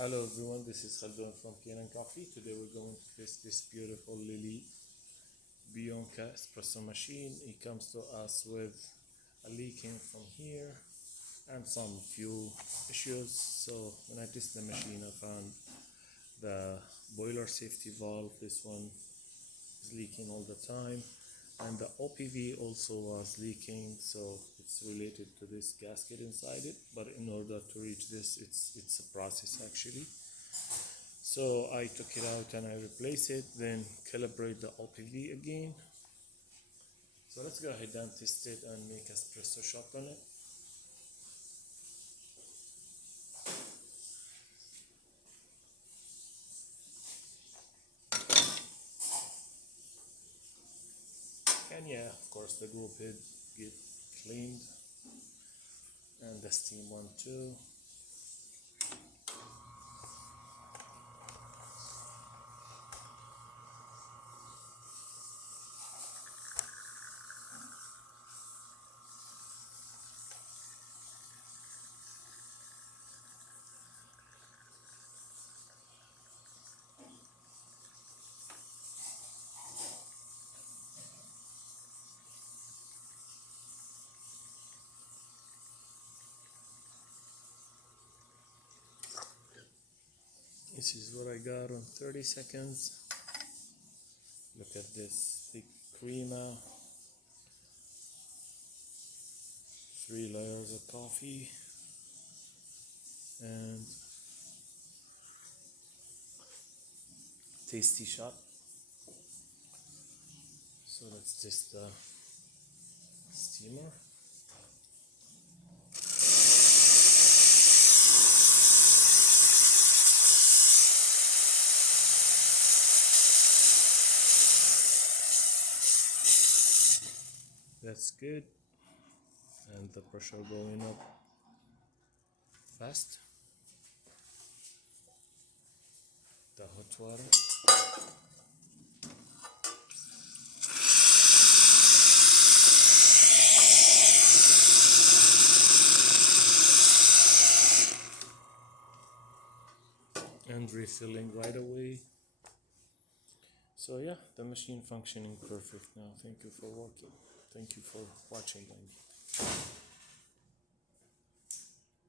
Hello everyone, this is Khaldun from Kanen Coffee. Today we're going to test this beautiful Lelit Bianco espresso machine. It comes to us with a leaking from here and some few issues. So when I test the machine, I found the boiler safety valve. This one is leaking all the time, and the OPV also was leaking, so it's related to this gasket inside it. But in order to reach this, it's a process actually. So I took it out and I replaced it, then calibrate the OPV again. So let's go ahead and test it and make a espresso shot on it. And yeah, of course the group head get cleaned, and the steam one too. This is what I got on 30 seconds. Look at this thick crema, 3 layers of coffee, and tasty shot. So let's test the steamer. That's good, and the pressure going up fast. The hot water. And refilling right away. So yeah, the machine functioning perfect now. Thank you for watching.